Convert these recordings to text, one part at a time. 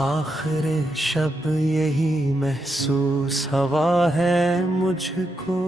आखिर शब यही महसूस हवा है मुझको,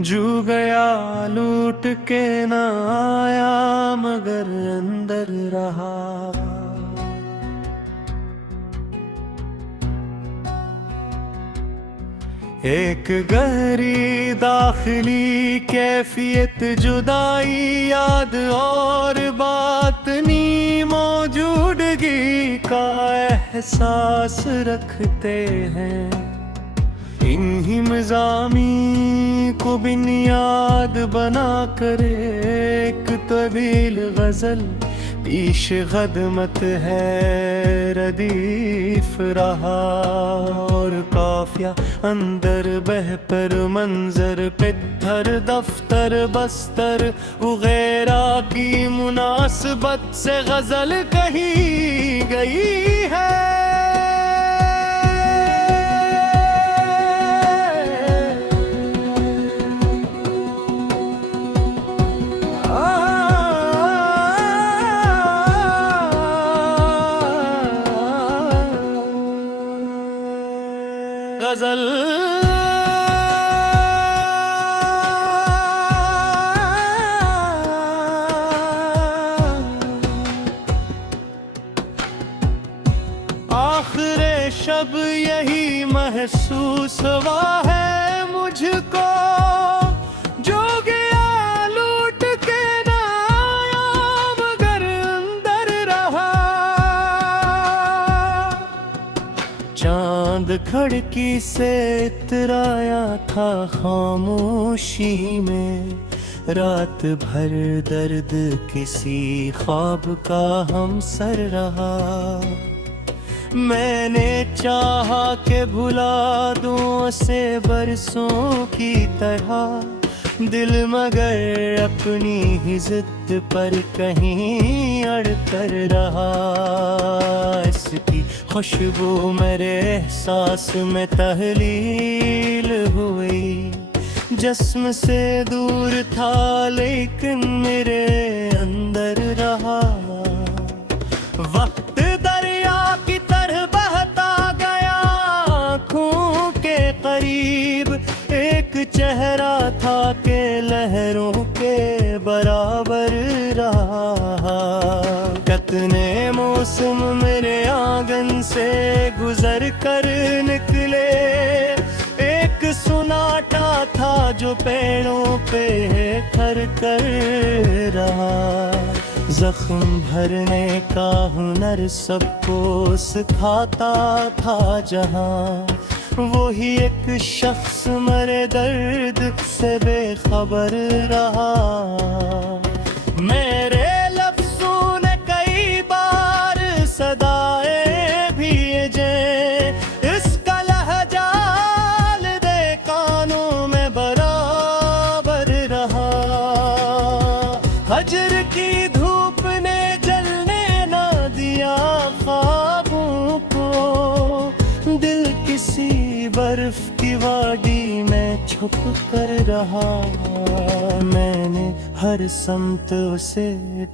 जू गया लूट के न आया मगर अंदर रहा। एक गहरी दाखिली कैफियत, जुदाई याद और बात नी मौजूदगी का एहसास रखते हैं। इन्हीं मज़ामी को बुनियाद बना कर एक तवील गज़ल पेश खदमत है रदीफ रहा। और काफिया अंदर बह पर मंजर पित्थर दफ्तर बस्तर वगैरह की मुनासबत से गजल कही गई है। गजल आखिर शब यही महसूस हुआ है मुझको, जो गया लूट के न आया मगर अंदर रहा। चांद खिड़की से इतराया था खामोशी में, रात भर दर्द किसी ख्वाब का हमसर रहा। मैंने चाहा कि भुला दूं उसे बरसों की तरह, दिल मगर अपनी ही जिद पर कहीं अड़कर रहा। इसकी खुशबू मेरे एहसास में तहलील हुई, जिस्म से दूर था लेकिन मेरे अंदर रहा। वक्त दरिया की तरह बहता गया आँखों के करीब, एक चेहरा था कि लहरों के बराबर रहा। कितने मौसम मेरे आंगन से गुजर कर निकले, एक सुनाटा था जो पेड़ों पे खर कर रहा। जख्म भरने का हुनर सबको सिखाता था जहां, वही एक शख्स मरे दर्द से बेखबर रहा। मेरे लफ्ज़ों ने कई बार सदाए भेजे, इसका लहजा दे कानों में बराबर रहा। हजर की धूप ने जलने ना दिया ख्वाबों को, दिल किसी बर्फ की वादी में छुप कर रहा। मैंने हर समत उसे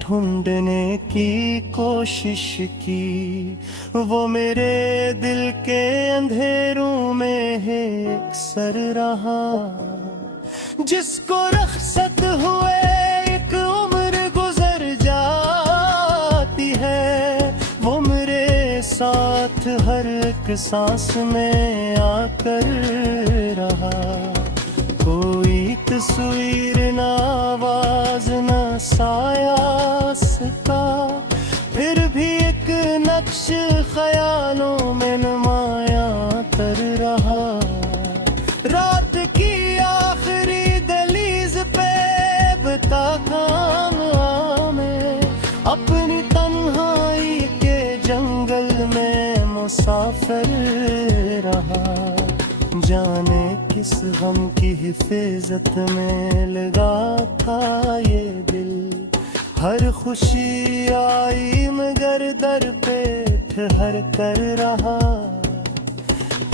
ढूंढने की कोशिश की, वो मेरे दिल के अंधेरों में है अक्सर रहा। जिसको रख्सत हुए एक उम्र गुजर जाती है, वो मेरे साथ हर एक सांस में आकर रहा। कोई तस्वीर न आवाज न साया सका, फिर भी एक नक्श ख्यालों में नुमाया कर रहा। रात की आखिरी दहलीज पे बता खाम में, अपनी तन्हाई के जंगल में मुसाफिर रहा। जाने किस गम की हिफाजत में लगा था ये दिल, हर खुशी आई मगर दर पे ठहर कर रहा।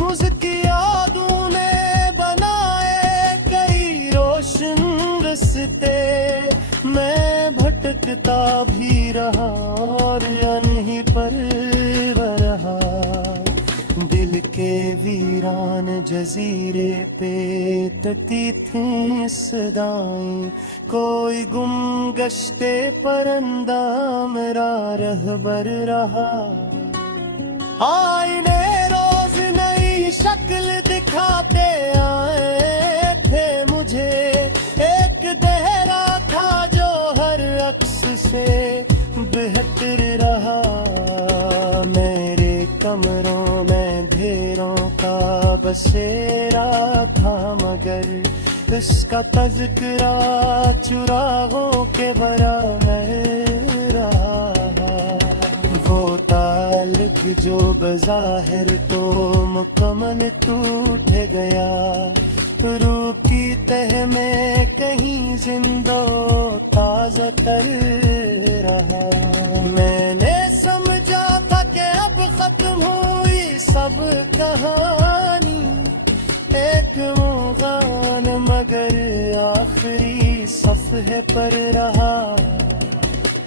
उसकी यादों ने बनाए कई रोशन रस्ते, चलते मैं भटकता भी रहा और अनही पर रहा। दिल के वीरान जजीरे पे तती थी सदाएं, कोई गुम गश्ते परंदा मेरा रहबर रहा। आईने रोज नई शक्ल दिखाते आए थे मुझे, एक देहरा था जो हर अक्स से बेहतर रहा। मेरे कमरों में ढेरों का बसेरा था मगर इसका तज़किरा चुरागों के बराबर रहा। वो ताल्लुक जो बज़ाहिर तो मुकम्मल टूट गया, रूह की तह में कहीं जिंदो ताज़ा तर रहा। मैंने समझा था कि अब खत्म हुई सब कहानी, एक मुगान मगर आखिरी सफ़हे पर रहा।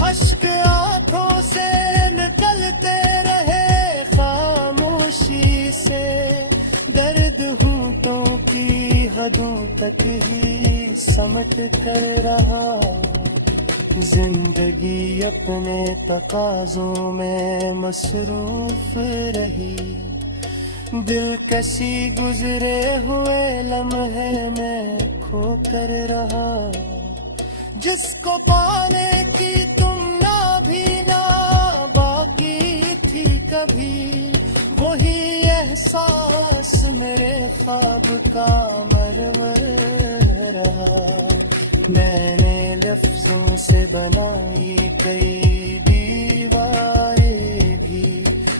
अश्क आंखों से निकलते रहे खामोशी से, दर्द होंठों की हदों तक ही समट कर रहा। जिंदगी अपने तकाज़ों में मसरूफ रही, दिलकशी गुजरे हुए लम्हे में खो कर रहा। जिसको पाने की तुम ना भी ना बाकी थी कभी, वही एहसास मेरे ख्वाब का मरवर रहा। मैंने लफ्जों से बनाई कई दीवारें भी,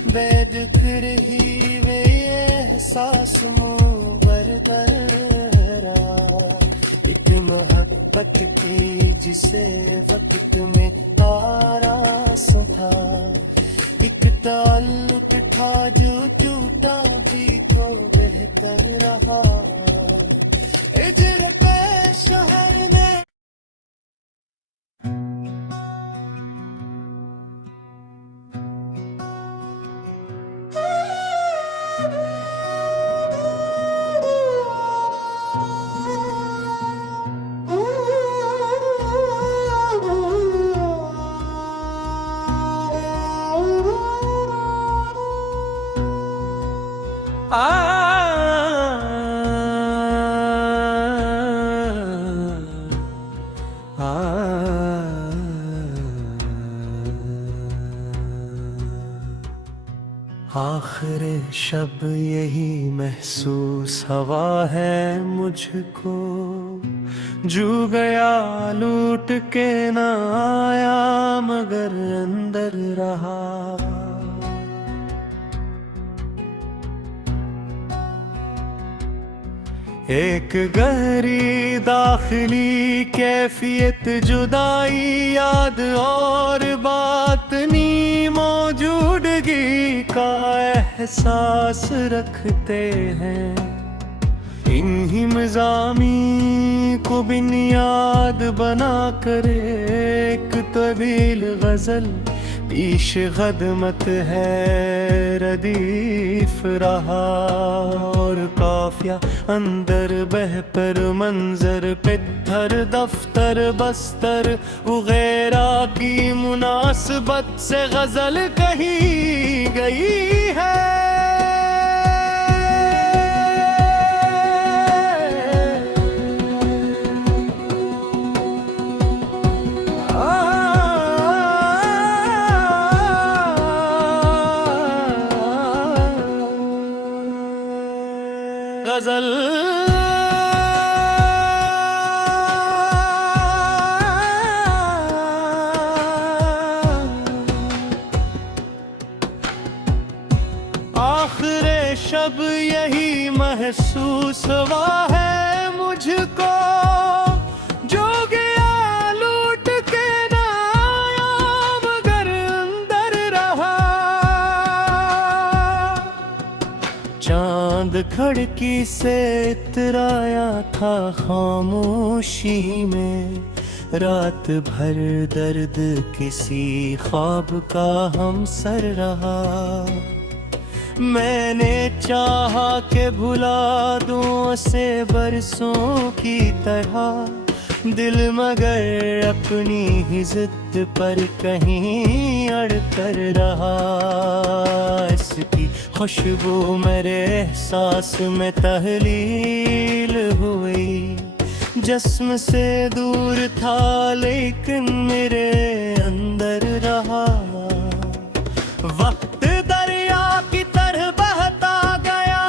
बेदख रही वे एहसास मुँह बरकर रहा। एक मोहब्बत की जिसे वक्त में तारा सा था, एक ताल्लुक था जो टूटा भी को बेहतर रहा। इजर पे शहर में आखिर शब यही महसूस हवा है मुझको, जू गया लूट के न आया मगर अंदर रहा। एक गहरी दाखिली कैफियत जुदाई याद और बातनी मौजूदगी का एहसास रखते हैं। इन्हीं मज़ामी को बुनियाद बना कर एक तवील गज़ल पेश खदमत है रदीफ रहा। और काफिया अंदर बह पर मंजर पित्थर दफ्तर बस्तर वगैरह की मुनासबत से गजल कही गई है। गजल आखिर शब यही महसूस हुआ है मुझको, जो गया लूट के न आया मगर अंदर रहा। चांद चांद खिड़की से इतराया था खामोशी में, रात भर दर्द किसी ख्वाब का हमसर रहा। मैंने चाहा कि भुला दूं उसे बरसों की तरह, दिल मगर अपनी ही जिद पर कहीं अड़ कर रहा। इसकी खुशबू मेरे एहसास में तहलील हुई, जिस्म से दूर था लेकिन मेरे अंदर रहा। वक्त दरिया की तरह बहता गया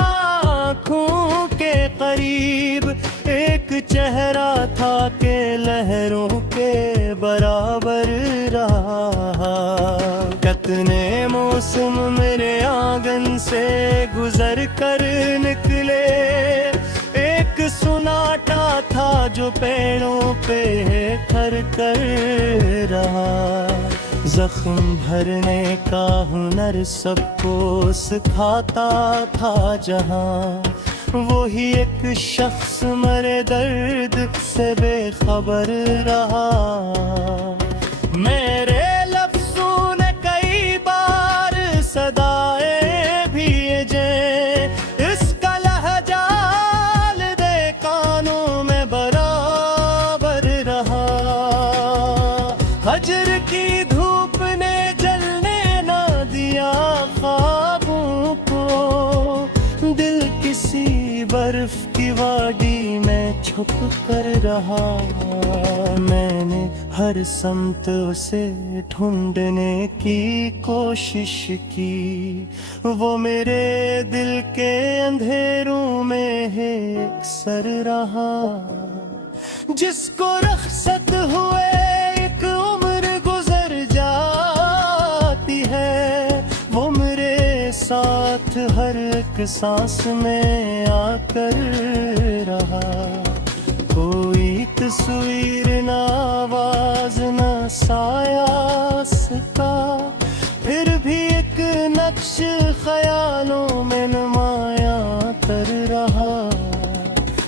आँखों के करीब, एक चेहरा था के लहरों के बराबर रहा। कितने मौसम मेरे आंगन से गुजर कर निकले, एक सुनाटा था जो पेड़ों पे ठहर कर रहा। जख्म भरने का हुनर सबको सिखाता था जहां, वही एक शख्स मरे दर्द से बेखबर रहा। मेरे लफ्ज़ों ने कई बार सदाए भी जे, इसका लहजा दे कानों में बराबर रहा। हजर की धूप ने जलने ना दिया ख्वाबों को, दिल किसी बर्फ की वादी में छुप कर रहा। मैंने हर समत उसे ढूंढने की कोशिश की, वो मेरे दिल के अंधेरों में है अक्सर रहा। जिसको रख्सत हुए एक उम्र गुजर जाती है, वो मेरे साथ हर एक सांस में आकर रहा। कोई तस्वीर न आवाज न साया उसका, फिर भी एक नक्श ख्यालों में नुमाया कर रहा।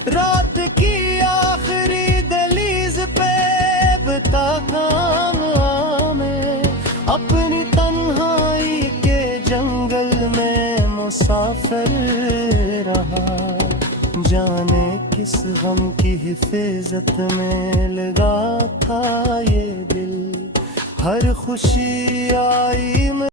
रात की आखिरी दहलीज पे बता मैं अपनी तन्हाई के जंगल में मुसाफिर रहा। जाने किस गम की हिफाजत में लगा था ये दिल, हर खुशी आई